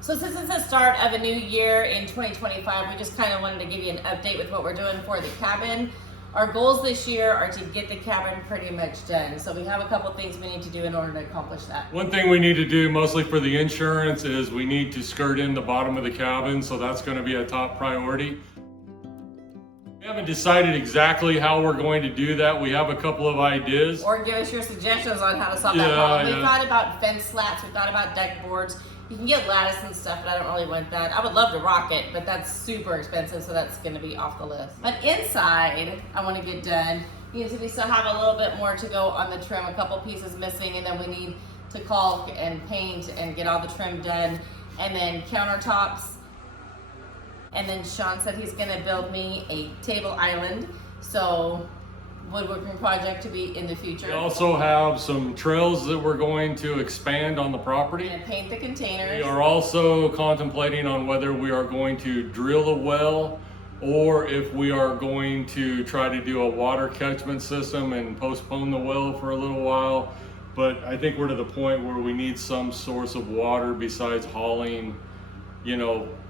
So since it's the start of a new year in 2025, we just kind of wanted to give you an update with what we're doing for the cabin. Our goals this year are to get the cabin pretty much done. So we have a couple things we need to do in order to accomplish that. One thing we need to do mostly for the insurance is we need to skirt in the bottom of the cabin. So that's going to be a top priority. We haven't decided exactly how we're going to do that. We have a couple of ideas. Or give us your suggestions on how to solve that problem. We thought about fence slats, we thought about deck boards. You can get lattice and stuff, but I don't really want that. I would love to rock it, but that's super expensive, so that's gonna be off the list. But inside, I wanna get done. We still have a little bit more to go on the trim, a couple pieces missing, and then we need to caulk and paint and get all the trim done. And then countertops. And then Shon said he's gonna build me a table island. So woodworking project to be in the future. We also have some trails that we're going to expand on the property. And paint the containers. We are also contemplating on whether we are going to drill a well or if we are going to try to do a water catchment system and postpone the well for a little while. But I think we're to the point where we need some source of water besides hauling,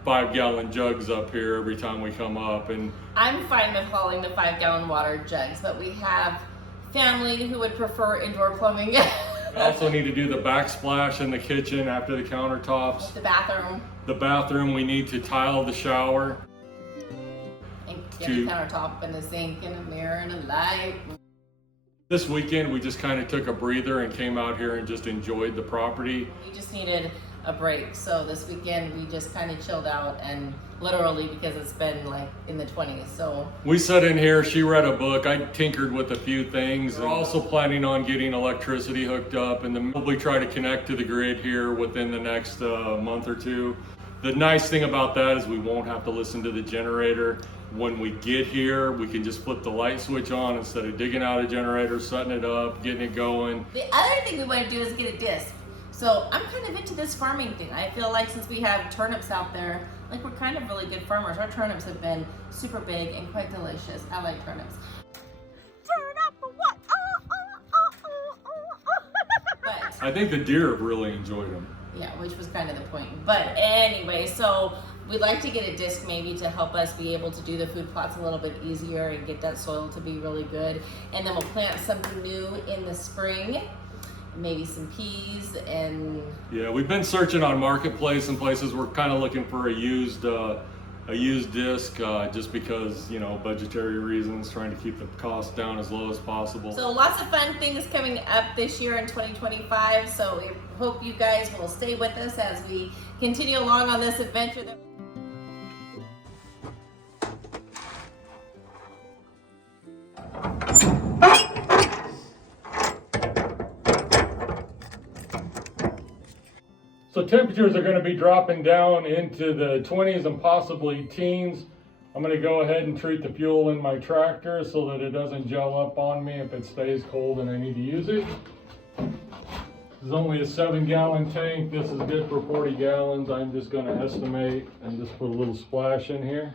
5-gallon jugs up here every time we come up. And I'm fine with hauling the 5-gallon water jugs, but we have family who would prefer indoor plumbing. we also need to do the backsplash in the kitchen after the countertops. The bathroom. The bathroom, we need to tile the shower. And get a countertop and a sink and a mirror and a light. This weekend, we just kind of took a breather and came out here and just enjoyed the property. We just needed a break. So this weekend we just kind of chilled out, and literally because it's been like in the 20s. So we sat in here, she read a book, I tinkered with a few things. We're also planning on getting electricity hooked up and then probably try to connect to the grid here within the next month or two. The nice thing about that is we won't have to listen to the generator. When we get here, we can just flip the light switch on instead of digging out a generator, setting it up, getting it going. The other thing we want to do is get a disc. So I'm kind of into this farming thing. I feel like since we have turnips out there, like we're kind of really good farmers. Our turnips have been super big and quite delicious. I like turnips. Turn up for what? But I think the deer have really enjoyed them. yeah, which was kind of the point. But anyway, so we'd like to get a disc maybe to help us be able to do the food plots a little bit easier and get that soil to be really good. And then we'll plant something new in the spring. Maybe some peas and... Yeah, we've been searching on Marketplace and places. We're kind of looking for a used disc just because, budgetary reasons, trying to keep the cost down as low as possible. So lots of fun things coming up this year in 2025. So we hope you guys will stay with us as we continue along on this adventure. So temperatures are going to be dropping down into the 20s and possibly teens. I'm going to go ahead and treat the fuel in my tractor so that it doesn't gel up on me if it stays cold and I need to use it. This is only a 7-gallon tank. This is good for 40 gallons. I'm just going to estimate and just put a little splash in here.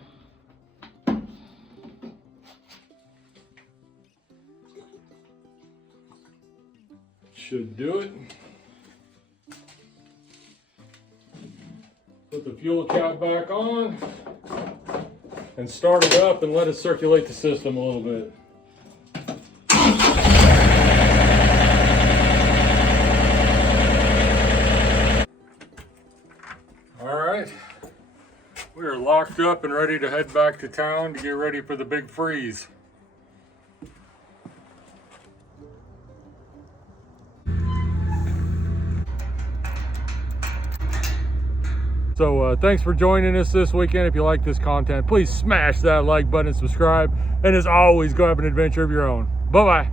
Should do it. Put the fuel cap back on and start it up and let it circulate the system a little bit. All right, we are locked up and ready to head back to town to get ready for the big freeze. So thanks for joining us this weekend. If you like this content, please smash that like button and subscribe. And as always, go have an adventure of your own. Bye-bye.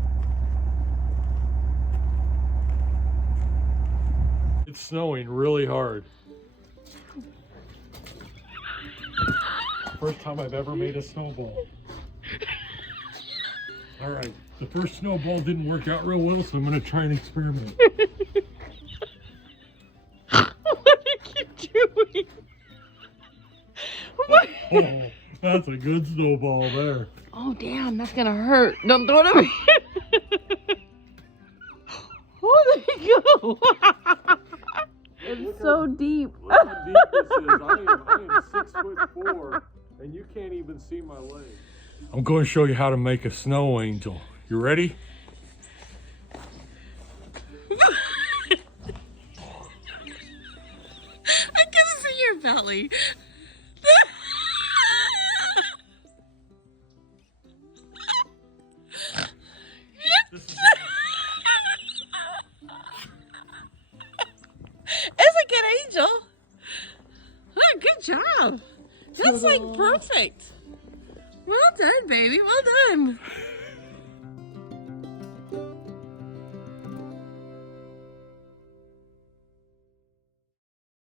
It's snowing really hard. First time I've ever made a snowball. All right, the first snowball didn't work out real well, so I'm gonna try an experiment. What are you doing? That's a good snowball there. Oh, damn, that's gonna hurt. Don't throw it at me. Oh, there you go. It's so deep. Look how deep this is. I am 6'4", and you can't even see my leg. I'm going to show you how to make a snow angel. You ready? I can see your belly. It's a good angel. Oh, good job. That's like perfect. Well done, baby. Well done.